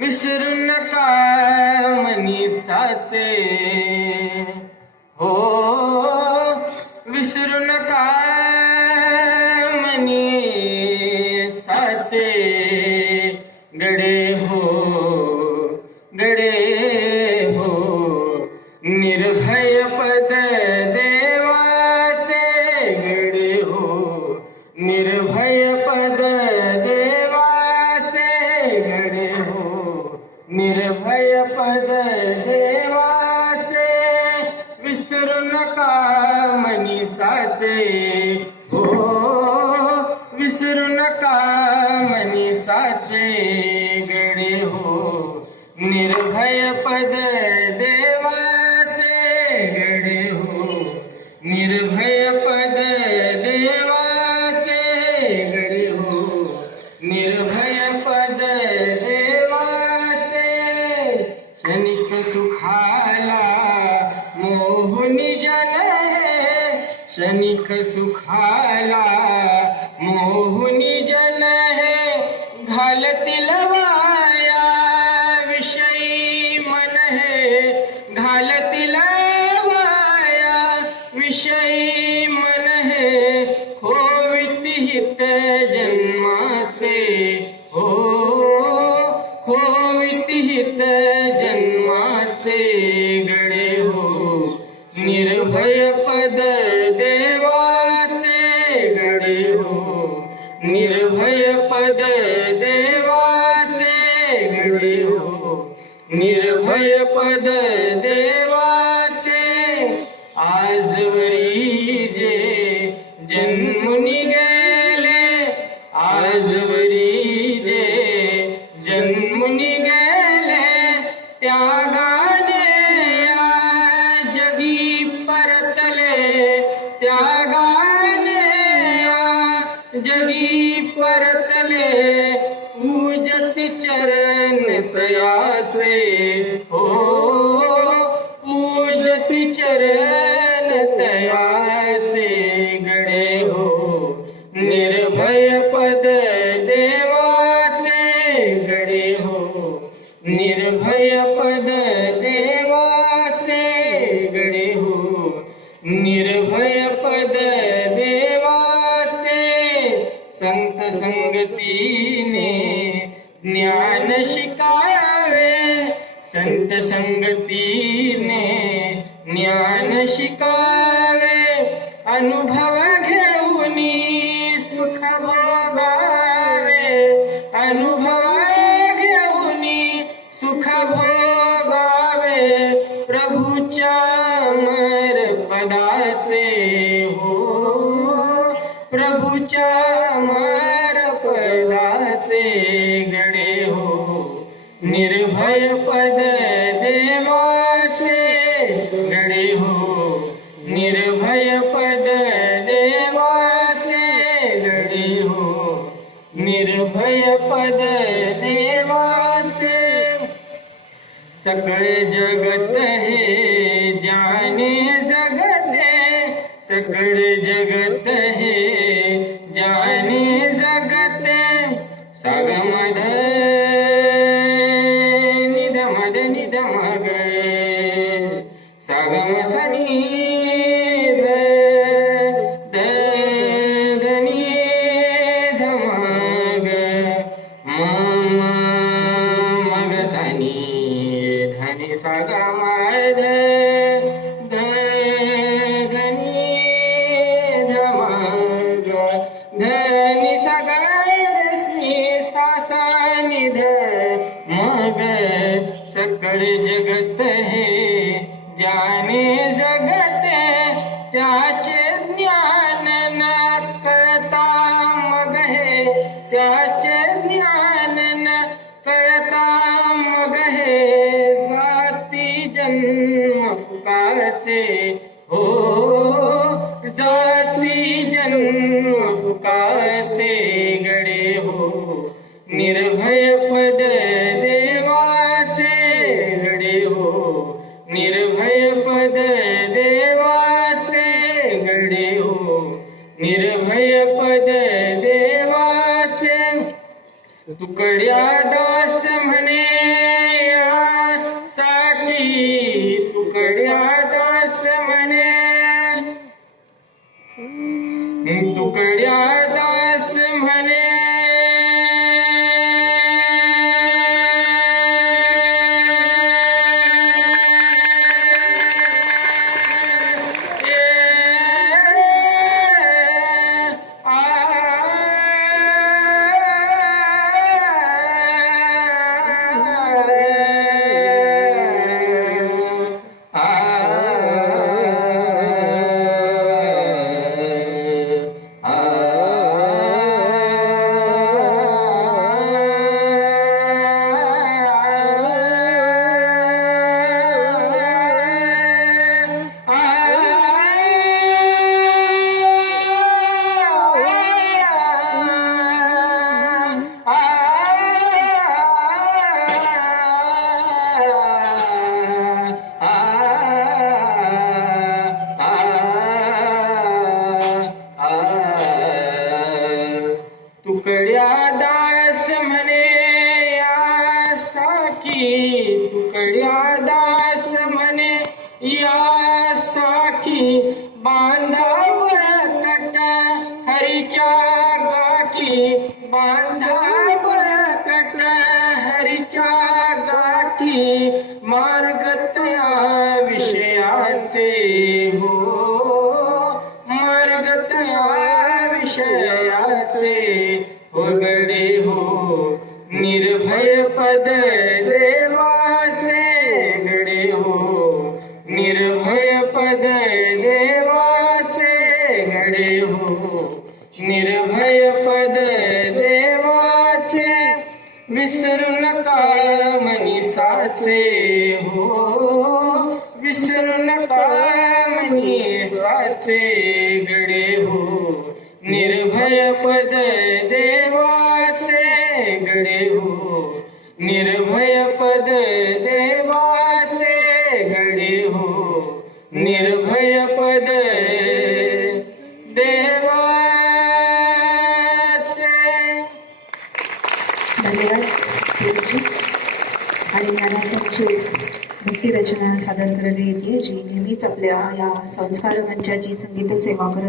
विसरू नका मनीसाचे हो, विसरू नका मनीसाचे गडे हो, गडे हो, निर्भय पद देवाचे गडे हो, निर्भय पद देवाचे गडे हो, निर्भय पद देवाचे विसरू नका मनीसाचे हो, विसरू नका मनीसाचे गडे हो, निर्भय पद देवाचे गडे हो, निर्भय पद देवाचे गडे हो, निर्भय पद देवाचे क्षणिक सुखाला मोहुनी जन है, क्षणिक सुखाला मोहुनी जन है, घालतील वाया विषयी मन है, घालतील वाया विषयी मन है, खोवित हित जन्माचे हो, खोवित हित जन्माचे गडे हो, निर्भय पद देवाचे गडे हो, निर्भय पद देवाचे गडे हो, निर्भय पद देवाचे आजवरी जे जन्मुनी गेले, आजवरी जे जन्मुनी गेले, त्यागाने या जगी परतले, त्यागाने या जगी परतले, पूजती चरण तयाचे हो, पूजती चरण तयाचे गडे हो, निर्भय पद देवाचे गडे हो, निर्भय पद देवाचे गडे हो, निर्भय पद देवाचे संत संगतीने ज्ञान शिकावे, संत संगतीने ज्ञान शिकावे, अनुभव घेऊनी सुख भोगावे, अनुभव घेऊनी सुख भोगावे, प्रभूच्या अमर पदाचे हो, प्रभूच्या अमर पदाचे गडे हो, निर्भय पद देवाचे गडे हो, निर्भय पद देवाचे गडे हो, निर्भय पद देवाचे सकळ जगत हे जाने जगते, सकळ जगत हे जाने जगते, सागमध निध मध निध मग सागम सनी धनी धमग मग सनी धनी सागमध धनी धमग धनी सगरस्नी सासा निध मग सकळ जगत हे जाने जगते, त्याचे ज्ञान न कळता मग हे, त्याचे ज्ञान न कळता देवाचे हो जाती जन्म पुकारचे गडे हो निर्भय पद देवाचे गडे हो निर्भय पद देवाचे गडे हो निर्भय पद देवाचे तुकड्या दास म्हणे साठी तुकड्या दास म्हणे तुकड्या दास म्हणे तुकड्या दास म्हणे यासाठी तुकड्या दास म्हणे यासाठी बांधावर कट हरीच्या गाठी बांधावर कट हरीच्या गाठी मार्ग तया विषयाचे हो मार्ग तया विषयाचे गडे हो निर्भय पद देवाचे गडे हो निर्भय पद देवाचे गडे हो निर्भय पद देवाचे विसरू नका मनीसाचे हो विसरू नका मनीसाचे गडे हो निर्भय पद देवाचे गडे हो निर्भय पद देवाचे गडे हो निर्भय पद देवाचे. धन्यवाद आणि मला त्यांची भक्ती रचना सादर करण्यात येते जी नेहमीच आपल्या या संस्कार मंचाची संगीत सेवा करत